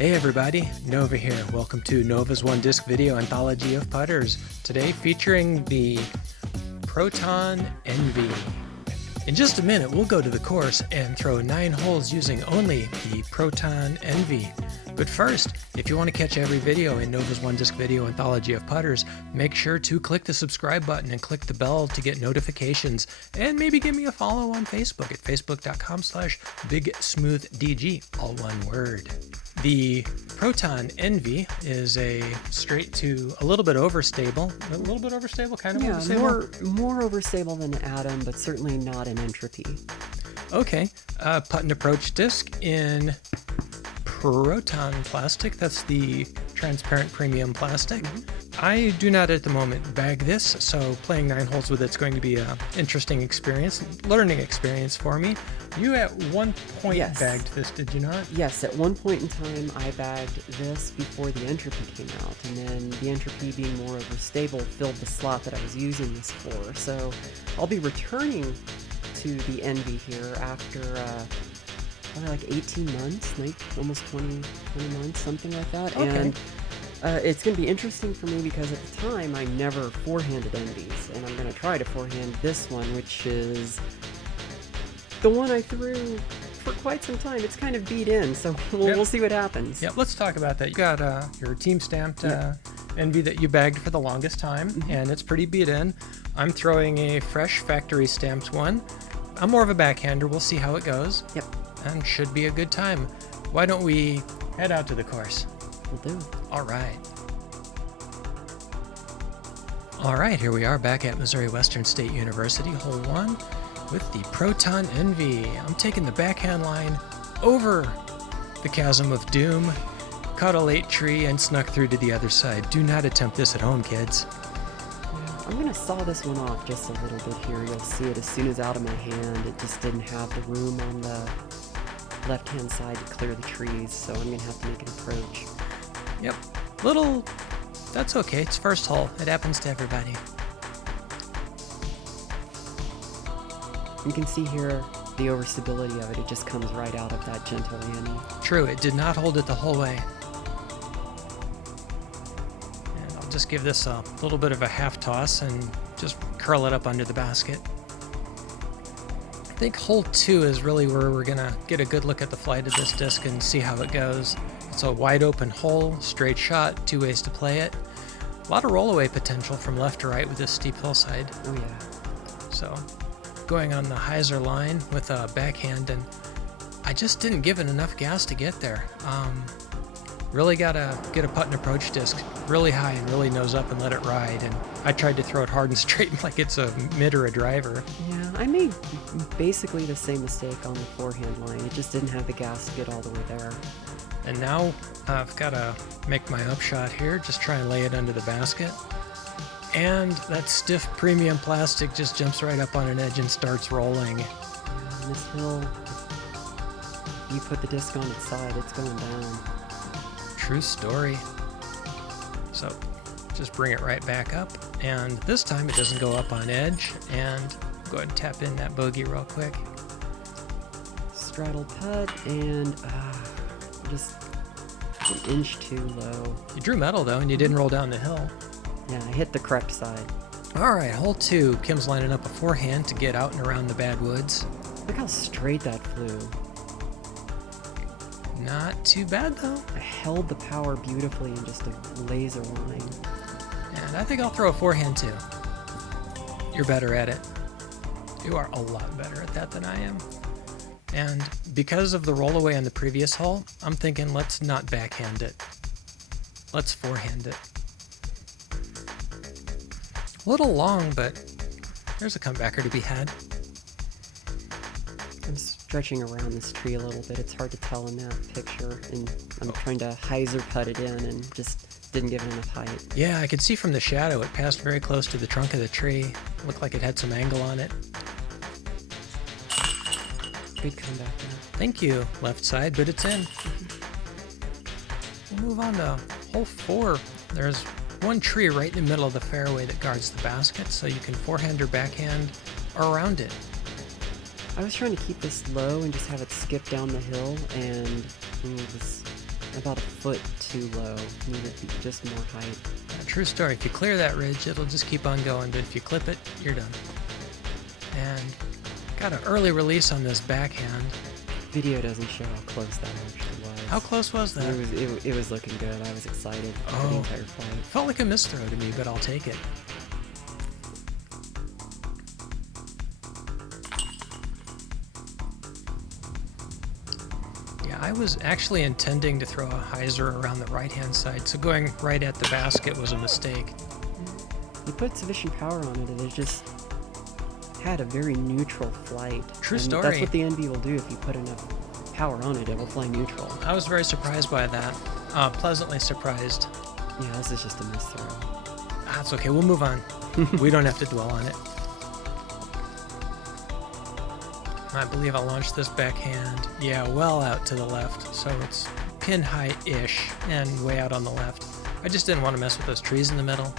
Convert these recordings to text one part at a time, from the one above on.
Hey everybody, Nova here. Welcome to Nova's one disc video anthology of putters. Today featuring the Proton Envy. In just a minute, we'll go to the course and throw 9 holes using only the Proton Envy. But first, if you want to catch every video in Nova's one disc video anthology of putters, make sure to click the subscribe button and click the bell to get notifications. And maybe give me a follow on Facebook at facebook.com/BigSmoothDG, all one word. The Proton Envy is a straight to a little bit overstable, kind of overstable? More overstable than Atom, but certainly not an entropy. Okay, putt and approach disc in Proton plastic. That's the transparent premium plastic. I do not at the moment bag this, so playing 9 holes with it's going to be an interesting experience, learning experience for me. You at one point bagged this, did you not? Yes, at one point in time I bagged this before the entropy came out, and then the entropy being more overstable filled the slot that I was using this for. So I'll be returning to the Envy here after probably like 18 months, almost 20 months, something like that. Okay. And it's going to be interesting for me because at the time I never forehanded Envies, and I'm going to try to forehand this one, which is the one I threw for quite some time. It's kind of beat in, so we'll see what happens. Yep, let's talk about that. You got your team stamped Envy that you bagged for the longest time, and it's pretty beat in. I'm throwing a fresh factory stamped one. I'm more of a backhander. We'll see how it goes. Yep. And should be a good time. Why don't we head out to the course? We'll do. All right. All right, here we are back at Missouri Western State University, hole 1, with the Proton Envy. I'm taking the backhand line over the chasm of doom, caught a late tree, and snuck through to the other side. Do not attempt this at home, kids. I'm going to saw this one off just a little bit here. You'll see it as soon as out of my hand. It just didn't have the room on the left-hand side to clear the trees, so I'm going to have to make an approach. Yep. That's okay. It's first hole. It happens to everybody. You can see here the overstability of it. It just comes right out of that gentle landing. True, it did not hold it the whole way. And I'll just give this a little bit of a half toss and just curl it up under the basket. I think hole 2 is really where we're gonna get a good look at the flight of this disc and see how it goes. It's a wide open hole, straight shot, 2 ways to play it. A lot of rollaway potential from left to right with this steep hillside. Oh yeah. So going on the hyzer line with a backhand, and I just didn't give it enough gas to get there. Really gotta get a putt and approach disc really high and really nose up and let it ride, and I tried to throw it hard and straight like it's a mid or a driver. Yeah, I made basically the same mistake on the forehand line. It just didn't have the gas to get all the way there. And now I've got to make my upshot here, just try and lay it under the basket. And that stiff premium plastic just jumps right up on an edge and starts rolling. Yeah, on this hill, if you put the disc on its side, it's going down. True story. So just bring it right back up. And this time it doesn't go up on edge. And go ahead and tap in that bogey real quick. Straddle putt, and just an inch too low. You drew metal though, and you didn't roll down the hill. Yeah, I hit the correct side. All right, hole 2. Kim's lining up a forehand to get out and around the bad woods. Look how straight that flew. Not too bad though. I held the power beautifully in just a laser line. And I think I'll throw a forehand too. You're better at it. You are a lot better at that than I am. And because of the rollaway on the previous hole, I'm thinking let's not backhand it. Let's forehand it. A little long, but there's a comebacker to be had. I'm stretching around this tree a little bit. It's hard to tell in that picture, and I'm trying to hyzer putt it in and just didn't give it enough height. Yeah, I could see from the shadow it passed very close to the trunk of the tree. Looked like it had some angle on it. Good comeback there. Thank you, left side, but it's in. We'll move on to hole 4. There's one tree right in the middle of the fairway that guards the basket, so you can forehand or backhand around it. I was trying to keep this low and just have it skip down the hill, and it was about a foot too low. Needed just more height. True story. If you clear that ridge, it'll just keep on going. But if you clip it, you're done. And got an early release on this backhand. Video doesn't show how close that actually was. How close was that? It was looking good. I was excited for the entire flight. Felt like a misthrow to me, but I'll take it. Yeah, I was actually intending to throw a hyzer around the right-hand side, so going right at the basket was a mistake. You put sufficient power on it, it just had a very neutral flight. True and story. That's what the Envy will do if you put enough power on it. It will fly neutral. I was very surprised by that. Pleasantly surprised. Yeah, this is just a misthrow. That's okay. We'll move on. We don't have to dwell on it. I believe I launched this backhand. Yeah, well out to the left. So it's pin height-ish and way out on the left. I just didn't want to mess with those trees in the middle.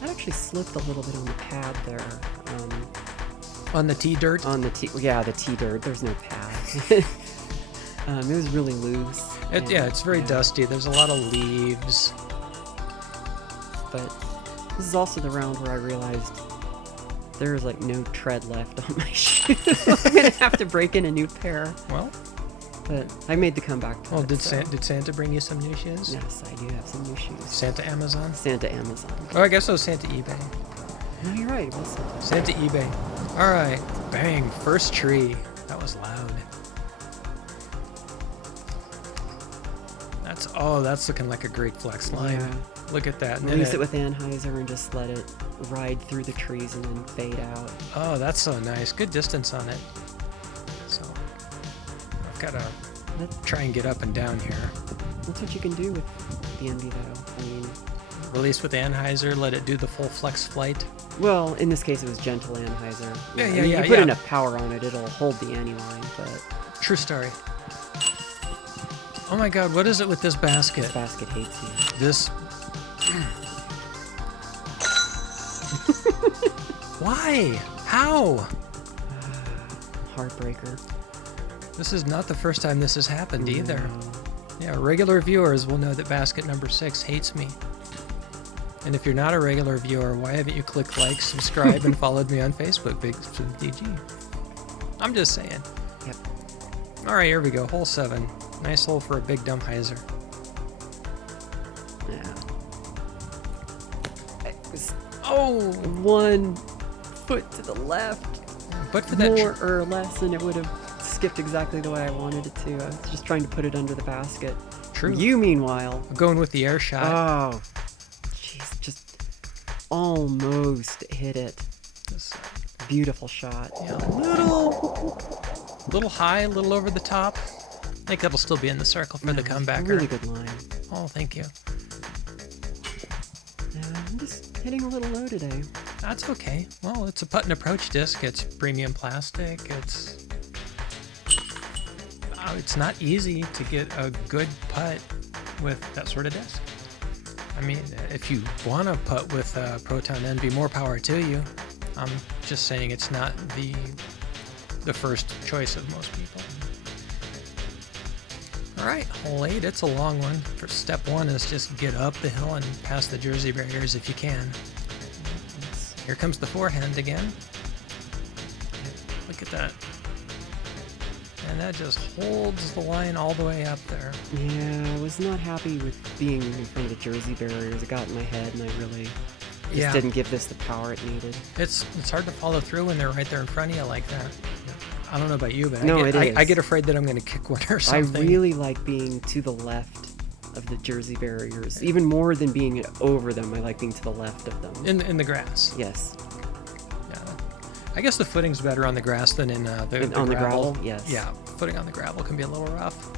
That actually slipped a little bit on the pad there. On the T-dirt? On the the T-dirt. There's no pad. It was really loose. Yeah, it's very dusty. There's a lot of leaves. But this is also the round where I realized there's like no tread left on my shoe. I'm gonna have to break in a new pair. Well, but I made the comeback. Well, did Santa bring you some new shoes? Yes, I do have some new shoes. Santa Amazon? Santa Amazon. Oh, I guess it was Santa eBay. No, you're right. It was Santa eBay. All right, bang! First tree. That was loud. That's looking like a great flex line. Yeah. Look at that. Release it with Anheuser and just let it ride through the trees and then fade out. Oh, that's so nice. Good distance on it. So I've got to try and get up and down here. That's what you can do with the Envy, though. I mean, release with Anheuser, let it do the full flex flight. Well, in this case, it was gentle Anheuser. Yeah. You put enough power on it, it'll hold the Annie line, but... True story. Oh my god, what is it with this basket? This basket hates you. This... Why? How? Heartbreaker. This is not the first time this has happened either. No. Yeah, regular viewers will know that basket number 6 hates me. And if you're not a regular viewer, why haven't you clicked like, subscribe, and followed me on Facebook, Big DG? I'm just saying. Yep. All right, here we go. Hole 7. Nice hole for a big dumb hyzer. Yeah. It was 1 foot to the left. But for that more or less, and it would have skipped exactly the way I wanted it to. I was just trying to put it under the basket. True. You, meanwhile, going with the air shot. Oh, jeez, just almost hit it. Beautiful shot. Yeah, little high, a little over the top. I think that'll still be in the circle for the comebacker. Really good line. Oh, thank you. Yeah, I'm just hitting a little low today. That's okay. Well, it's a putt and approach disc. It's premium plastic. It's not easy to get a good putt with that sort of disc. I mean, if you want to putt with Proton Envy, more power to you. I'm just saying it's not the first choice of most people. All right, hole 8, it's a long one. For step 1 is just get up the hill and past the Jersey barriers if you can. Here comes the forehand again. Look at that. And that just holds the line all the way up there. Yeah, I was not happy with being in front of the Jersey barriers. It got in my head, and I really just didn't give this the power it needed. It's hard to follow through when they're right there in front of you like that. I don't know about you, but no, I get afraid that I'm going to kick one or something. I really like being to the left of the Jersey barriers. Even more than being over them, I like being to the left of them. In the grass. Yes. Yeah. I guess the footing's better on the grass than in the gravel. Yes. Yeah, footing on the gravel can be a little rough.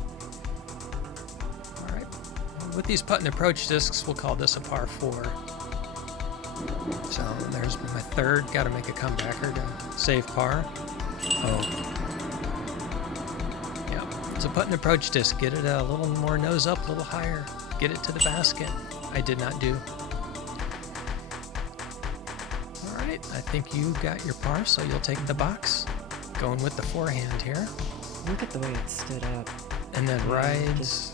All right. With these putt and approach discs, we'll call this a par 4. So there's my third. Got to make a comebacker to save par. Oh. Yeah, it's a putt and approach disc. Get it a little more nose up, a little higher. Get it to the basket. I did not do. All right, I think you got your par, so you'll take the box. Going with the forehand here. Look at the way it stood up. And then rides.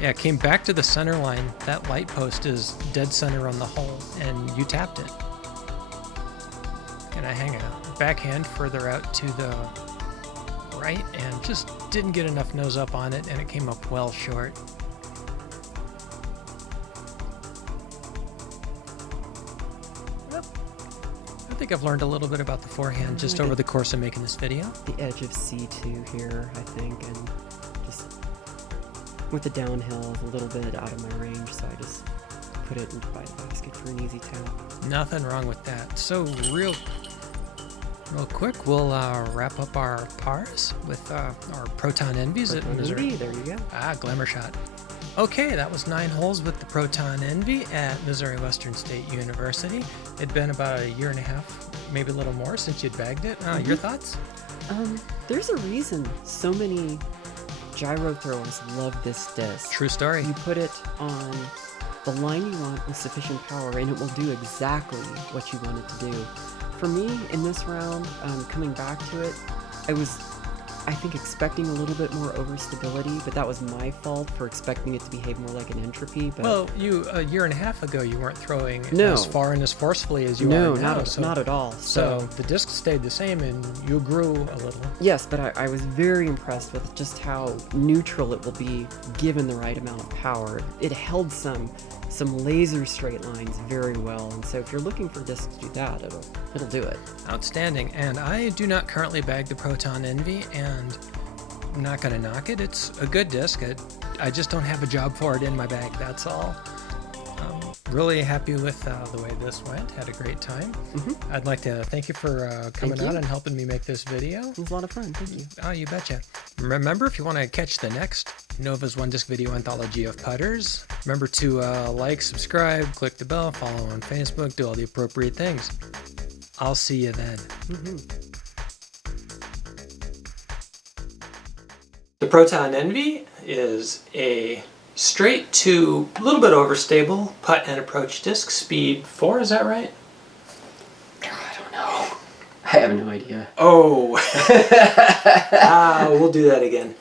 Yeah, it came back to the center line. That light post is dead center on the hole, and you tapped it. And I hang a backhand further out to the right and just didn't get enough nose up on it, and it came up well short. I think I've learned a little bit about the forehand just over the course of making this video. The edge of C2 here, I think, and just with the downhill a little bit out of my range, so I just put it into by the basket for an easy tap. Nothing wrong with that. So real quick, we'll wrap up our pars with our Proton Envies at Missouri. Envy, there you go. Glamour shot. Okay, that was 9 holes with the Proton Envy at Missouri Western State University. It'd been about a year and a half, maybe a little more, since you'd bagged it. Your thoughts? There's a reason so many gyro throwers love this disc. True story. You put it on the line you want with sufficient power, and it will do exactly what you want it to do. For me, in this round, coming back to it, I was, I think, expecting a little bit more overstability, but that was my fault for expecting it to behave more like an entropy. But well, a year and a half ago, you weren't throwing No. as far and as forcefully as you are now. Not at all. So the disc stayed the same, and you grew a little. Yes, but I was very impressed with just how neutral it will be given the right amount of power. It held some laser straight lines very well, and so if you're looking for discs to do that, it'll do it. Outstanding. And I do not currently bag the Proton Envy, and I'm not going to knock it. It's a good disc. I just don't have a job for it in my bag, that's all. Really happy with the way this went. Had a great time. I'd like to thank you for coming out and helping me make this video. It was a lot of fun. Thank you. Oh, you betcha. Remember, if you want to catch the next Nova's One Disc Video Anthology of Putters, remember to like, subscribe, click the bell, follow on Facebook, do all the appropriate things. I'll see you then. The Proton Envy is a straight to a little bit overstable putt and approach disc, speed 4, is that right? I don't know. I have no idea. Oh, we'll do that again.